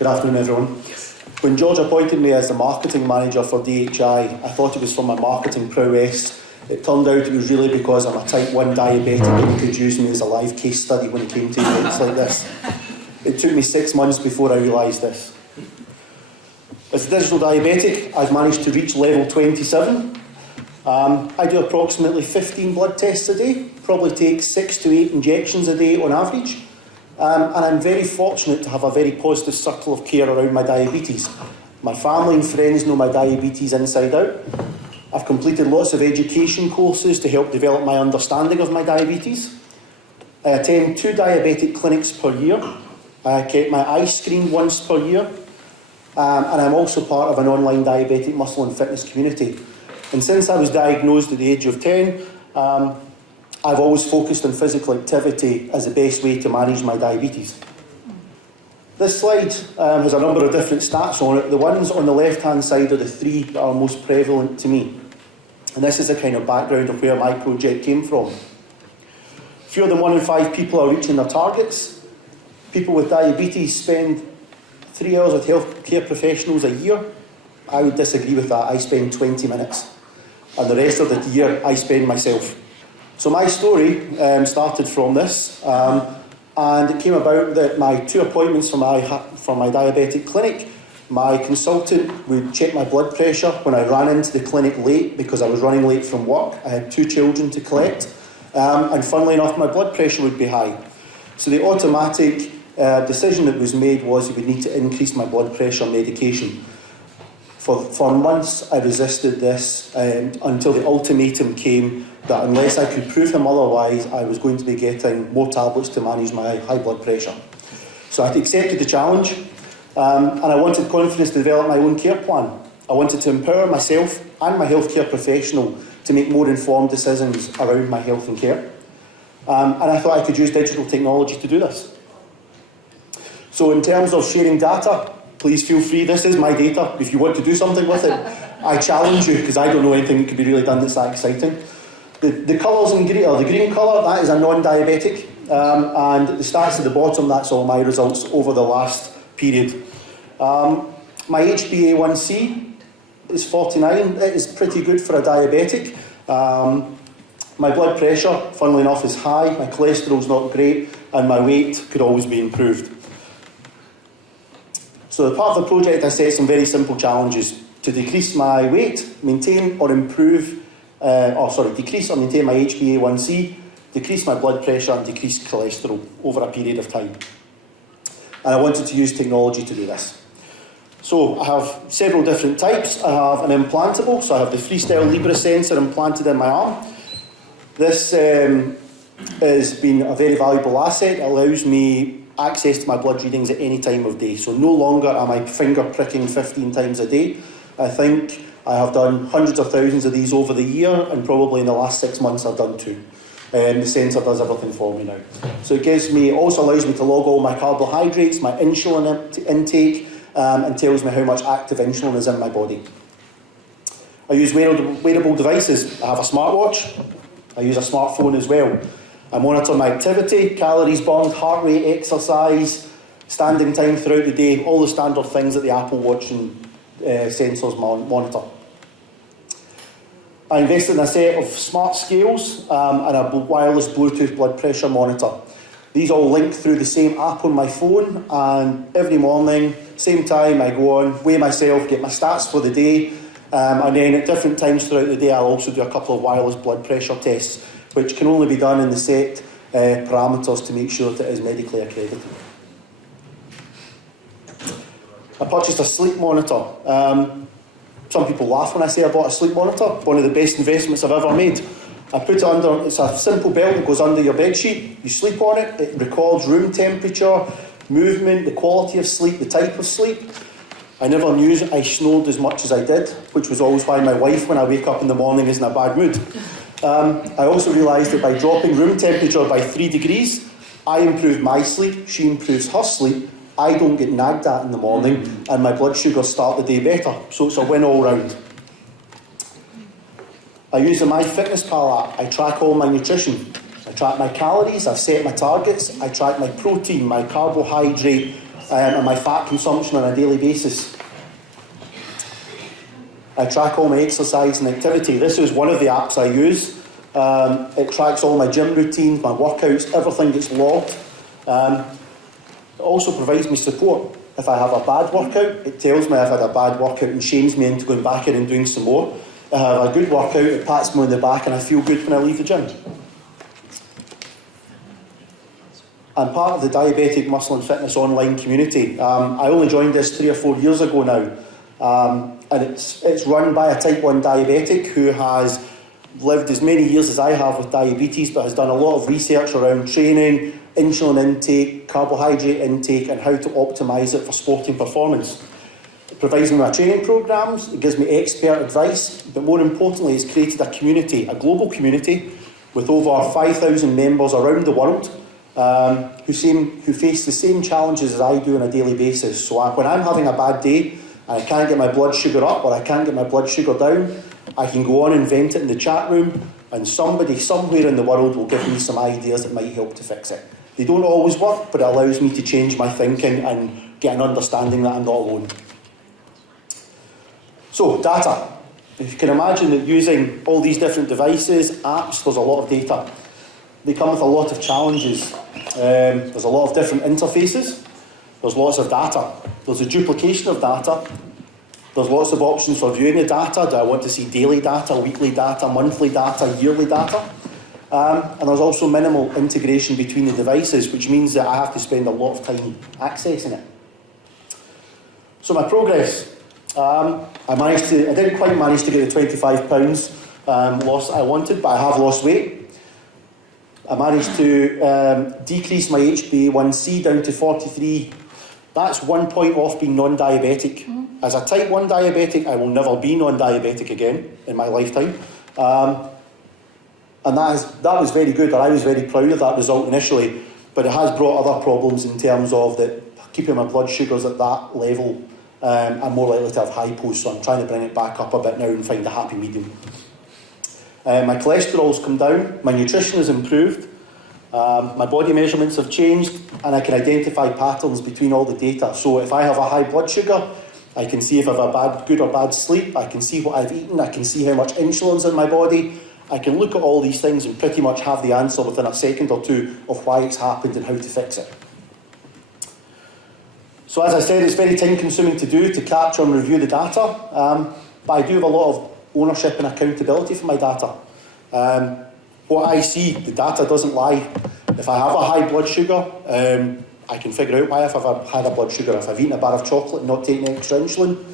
Good afternoon, everyone. When George appointed me as the marketing manager for DHI, I thought it was for my marketing prowess. It turned out it was really because I'm a type 1 diabetic and he could use me as a live case study when it came to events like this. It took me 6 months before I realised this. As a digital diabetic, I've managed to reach level 27. I do approximately 15 blood tests a day, probably take 6 to 8 injections a day on average. And I'm very fortunate to have a very positive circle of care around my diabetes. My family and friends know my diabetes inside out. I've completed lots of education courses to help develop my understanding of my diabetes. I attend 2 diabetic clinics per year. I get my eye screened once per year. And I'm also part of an online diabetic muscle and fitness community. And since I was diagnosed at the age of 10, I've always focused on physical activity as the best way to manage my diabetes. This slide has a number of different stats on it. The ones on the left-hand side are the 3 that are most prevalent to me. And this is the kind of background of where my project came from. Fewer than 1 in 5 people are reaching their targets. People with diabetes spend 3 hours with healthcare professionals a year. I would disagree with that. I spend 20 minutes. And the rest of the year, I spend myself. So my story started from this, and it came about that my 2 appointments from my diabetic clinic, my consultant would check my blood pressure when I ran into the clinic late because I was running late from work. I had 2 children to collect, and funnily enough, my blood pressure would be high. So the automatic decision that was made was he would need to increase my blood pressure medication. For months, I resisted this until the ultimatum came that unless I could prove him otherwise, I was going to be getting more tablets to manage my high blood pressure. So I accepted the challenge, and I wanted confidence to develop my own care plan. I wanted to empower myself and my healthcare professional to make more informed decisions around my health and care. And I thought I could use digital technology to do this. So in terms of sharing data, please feel free. This is my data. If you want to do something with it, I challenge you, because I don't know anything that could be really done that's that exciting. The colours in green, or the green colour, that is a non-diabetic, and the stats at the bottom, that's all my results over the last period. My HbA1c is 49. It is pretty good for a diabetic. My blood pressure, funnily enough, is high. My cholesterol's not great, and my weight could always be improved. So as part of the project, I set some very simple challenges to decrease my weight, maintain or decrease or maintain my HbA1c, decrease my blood pressure and decrease cholesterol over a period of time. And I wanted to use technology to do this. So I have several different types. I have an implantable, so I have the Freestyle Libre sensor implanted in my arm. This has been a very valuable asset. It allows me access to my blood readings at any time of day. So no longer am I finger pricking 15 times a day. I think I have done hundreds of thousands of these over the year, and probably in the last 6 months I've done 2. The sensor does everything for me now. So it also allows me to log all my carbohydrates, my insulin intake, and tells me how much active insulin is in my body. I use wearable devices. I have a smartwatch. I use a smartphone as well. I monitor my activity, calories burned, heart rate, exercise, standing time throughout the day, all the standard things that the Apple Watch and sensors monitor. I invested in a set of smart scales and a wireless Bluetooth blood pressure monitor. These all link through the same app on my phone, and every morning, same time, I go on, weigh myself, get my stats for the day, and then at different times throughout the day, I'll also do a couple of wireless blood pressure tests, which can only be done in the set parameters to make sure that it is medically accredited. I purchased a sleep monitor. Some people laugh when I say I bought a sleep monitor. One of the best investments I've ever made. I put it under, it's a simple belt that goes under your bedsheet. You sleep on it, it records room temperature, movement, the quality of sleep, the type of sleep. I never knew I snored as much as I did, which was always why my wife, when I wake up in the morning, is in a bad mood. I also realised that by dropping room temperature by 3 degrees, I improve my sleep, she improves her sleep, I don't get nagged at in the morning, and my blood sugars start the day better. So it's a win all round. I use the MyFitnessPal app. I track all my nutrition. I track my calories, I've set my targets, I track my protein, my carbohydrate, and my fat consumption on a daily basis. I track all my exercise and activity. This is one of the apps I use. It tracks all my gym routines, my workouts, everything gets logged. It also provides me support. If I have a bad workout, it tells me I've had a bad workout and shames me into going back in and doing some more. If I have a good workout, it pats me on the back and I feel good when I leave the gym. I'm part of the Diabetic Muscle and Fitness online community. I only joined this 3 or 4 years ago now. And it's run by a type 1 diabetic who has lived as many years as I have with diabetes, but has done a lot of research around training, insulin intake, carbohydrate intake, and how to optimise it for sporting performance. It provides me with training programmes, it gives me expert advice, but more importantly, it's created a community, a global community, with over 5,000 members around the world who face the same challenges as I do on a daily basis. So when I'm having a bad day, and I can't get my blood sugar up or I can't get my blood sugar down, I can go on and vent it in the chat room, and somebody somewhere in the world will give me some ideas that might help to fix it. They don't always work, but it allows me to change my thinking and get an understanding that I'm not alone. So, data. If you can imagine that using all these different devices, apps, there's a lot of data. They come with a lot of challenges. There's a lot of different interfaces. There's lots of data. There's a duplication of data. There's lots of options for viewing the data. Do I want to see daily data, weekly data, monthly data, yearly data? And there's also minimal integration between the devices, which means that I have to spend a lot of time accessing it. So my progress. I didn't quite manage to get the £25 loss that I wanted, but I have lost weight. I managed to decrease my HbA1c down to 43. That's 1 point off being non-diabetic. As a type 1 diabetic, I will never be non-diabetic again in my lifetime. And that was very good, and I was very proud of that result initially, but it has brought other problems in terms of that keeping my blood sugars at that level. I'm more likely to have hypos, so I'm trying to bring it back up a bit now and find a happy medium. My cholesterol's come down, my nutrition has improved, my body measurements have changed, and I can identify patterns between all the data. So if I have a high blood sugar, I can see if I have a good or bad sleep, I can see what I've eaten, I can see how much insulin's in my body, I can look at all these things and pretty much have the answer within a second or two of why it's happened and how to fix it. So as I said, it's very time consuming to do, to capture and review the data, but I do have a lot of ownership and accountability for my data. What I see, the data doesn't lie. If I have a high blood sugar, I can figure out why if I've had a blood sugar. If I've eaten a bar of chocolate and not taken extra insulin,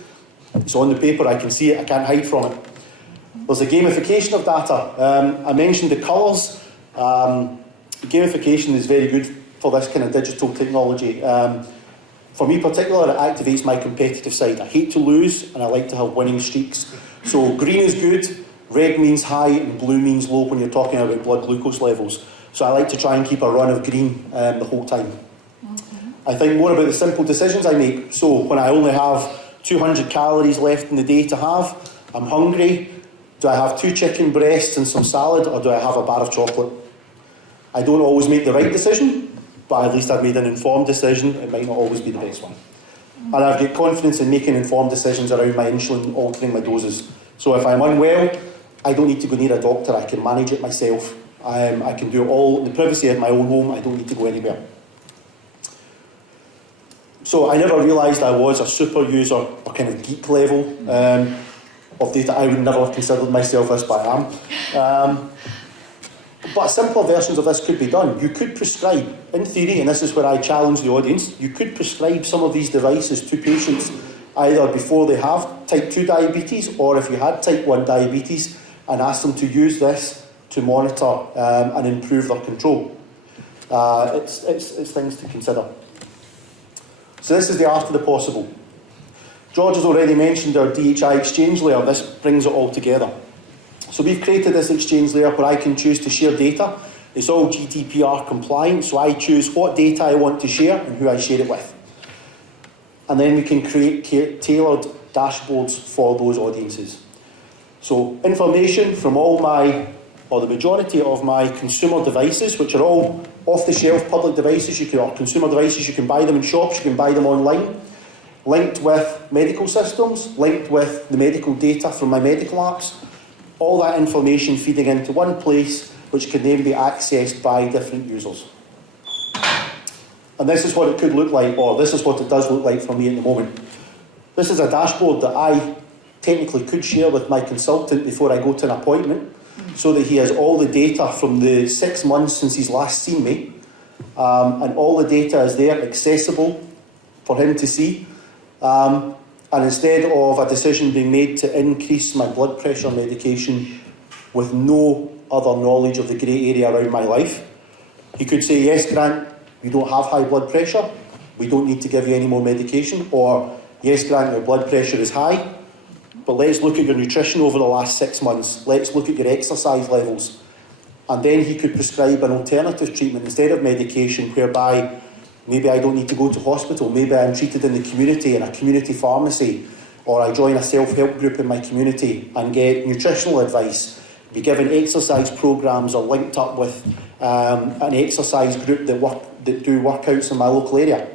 it's on the paper, I can see it, I can't hide from it. There's a gamification of data. I mentioned the colours. Gamification is very good for this kind of digital technology. For me particularly, it activates my competitive side. I hate to lose and I like to have winning streaks. So green is good, red means high and blue means low when you're talking about blood glucose levels. So I like to try and keep a run of green the whole time. I think more about the simple decisions I make. So when I only have 200 calories left in the day to have, I'm hungry, do I have 2 chicken breasts and some salad, or do I have a bar of chocolate? I don't always make the right decision, but at least I've made an informed decision. It might not always be the best one. And I've got confidence in making informed decisions around my insulin, altering my doses. So if I'm unwell, I don't need to go near a doctor, I can manage it myself. I can do it all in the privacy of my own home, I don't need to go anywhere. So I never realised I was a super user or kind of geek level of data. I would never have considered myself this, but I am. But simpler versions of this could be done. You could prescribe, in theory, and this is where I challenge the audience, you could prescribe some of these devices to patients either before they have type 2 diabetes or if you had type 1 diabetes, and ask them to use this to monitor and improve their control. It's things to consider. So this is the art of the possible. George has already mentioned our DHI exchange layer. This brings it all together. So we've created this exchange layer where I can choose to share data. It's all GDPR compliant, so I choose what data I want to share and who I share it with. And then we can create tailored dashboards for those audiences. So information from all my or the majority of my consumer devices, which are all off-the-shelf public devices, or consumer devices, you can buy them in shops, you can buy them online, linked with medical systems, linked with the medical data from my medical apps, all that information feeding into one place, which can then be accessed by different users. And this is what it could look like, or this is what it does look like for me at the moment. This is a dashboard that I technically could share with my consultant before I go to an appointment, so that he has all the data from the 6 months since he's last seen me, and all the data is there, accessible for him to see. And instead of a decision being made to increase my blood pressure medication with no other knowledge of the grey area around my life, he could say, yes, Grant, you don't have high blood pressure, we don't need to give you any more medication, or yes, Grant, your blood pressure is high, but let's look at your nutrition over the last 6 months, let's look at your exercise levels. And then he could prescribe an alternative treatment instead of medication, whereby maybe I don't need to go to hospital, maybe I'm treated in the community, in a community pharmacy, or I join a self-help group in my community and get nutritional advice, be given exercise programmes or linked up with an exercise group that do workouts in my local area.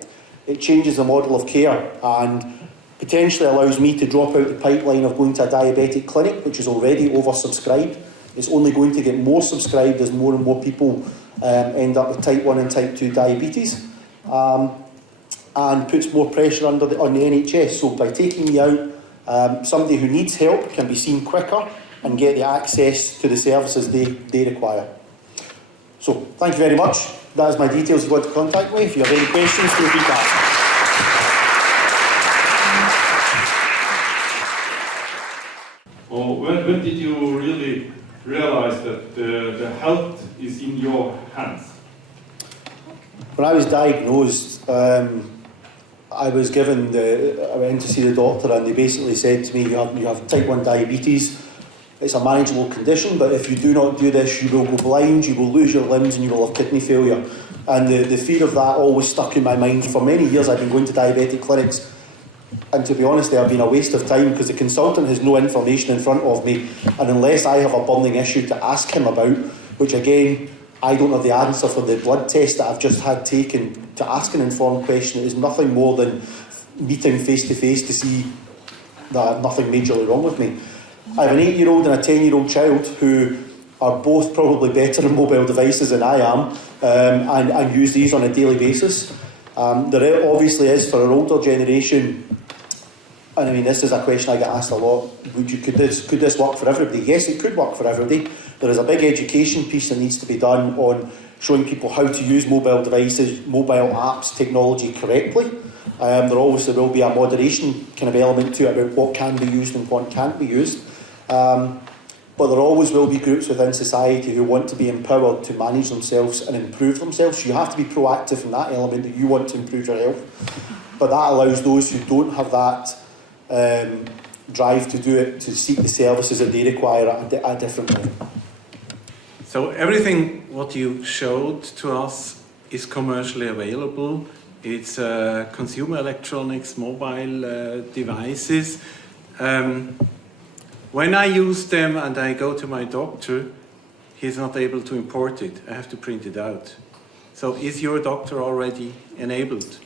It changes the model of care and potentially allows me to drop out the pipeline of going to a diabetic clinic, which is already oversubscribed. It's only going to get more subscribed as more and more people end up with type 1 and type 2 diabetes, and puts more pressure on the NHS. So by taking me out, somebody who needs help can be seen quicker and get the access to the services they require. So thank you very much. That is my details if you want to contact me. If you have any questions, feel free to ask. Well, when did you really realize that the health is in your hands? When I was diagnosed, I was given I went to see the doctor, and they basically said to me, you have type 1 diabetes. It's a manageable condition, but if you do not do this, you will go blind, you will lose your limbs, and you will have kidney failure. And the fear of that always stuck in my mind. For many years I've been going to diabetic clinics, and to be honest, they have been a waste of time, because the consultant has no information in front of me, and unless I have a burning issue to ask him about, which again, I don't have the answer for the blood test that I've just had taken, to ask an informed question, it is nothing more than meeting face to face to see that I have nothing majorly wrong with me. I have an 8-year-old and a 10-year-old child who are both probably better in mobile devices than I am, and use these on a daily basis. There obviously is, for our older generation, and I mean, this is a question I get asked a lot, could this work for everybody? Yes, it could work for everybody. There is a big education piece that needs to be done on showing people how to use mobile devices, mobile apps, technology correctly. There obviously will be a moderation kind of element to it about what can be used and what can't be used. But there always will be groups within society who want to be empowered to manage themselves and improve themselves. So you have to be proactive in that element, that you want to improve your health. But that allows those who don't have that drive to do it, to seek the services that they require at a different level. So everything what you showed to us is commercially available. It's consumer electronics, mobile devices. When I use them and I go to my doctor, he's not able to import it. I have to print it out. So is your doctor already enabled?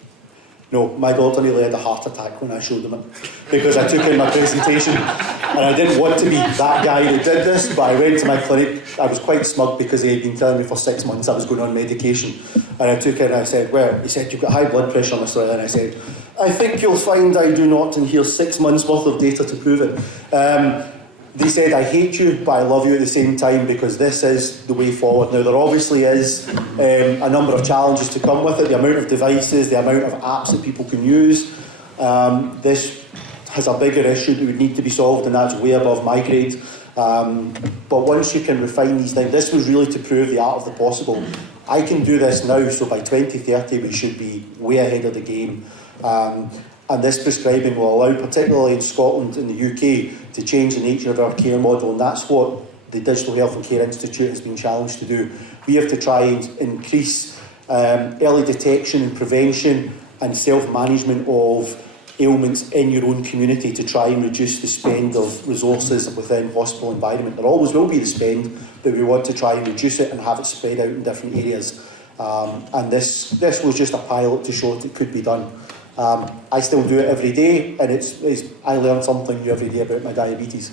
No, my daughter nearly had a heart attack when I showed them it, because I took in my presentation, and I didn't want to be that guy that did this, but I went to my clinic. I was quite smug because they had been telling me for 6 months I was going on medication, and I took it and I said, well, he said, you've got high blood pressure, Mr. Reilly, and I said, I think you'll find I do not, and here's 6 months worth of data to prove it. They said, I hate you, but I love you at the same time, because this is the way forward. Now, there obviously is a number of challenges to come with it, the amount of devices, the amount of apps that people can use. This has a bigger issue that would need to be solved, and that's way above my grade. But once you can refine these things, this was really to prove the art of the possible. I can do this now, so by 2030 we should be way ahead of the game. And this prescribing will allow, particularly in Scotland and the UK, to change the nature of our care model, and that's what the Digital Health and Care Institute has been challenged to do. We have to try and increase early detection and prevention and self-management of ailments in your own community to try and reduce the spend of resources within hospital environment. There always will be the spend, but we want to try and reduce it and have it spread out in different areas. And this was just a pilot to show that it could be done. I still do it every day, and I learn something new every day about my diabetes.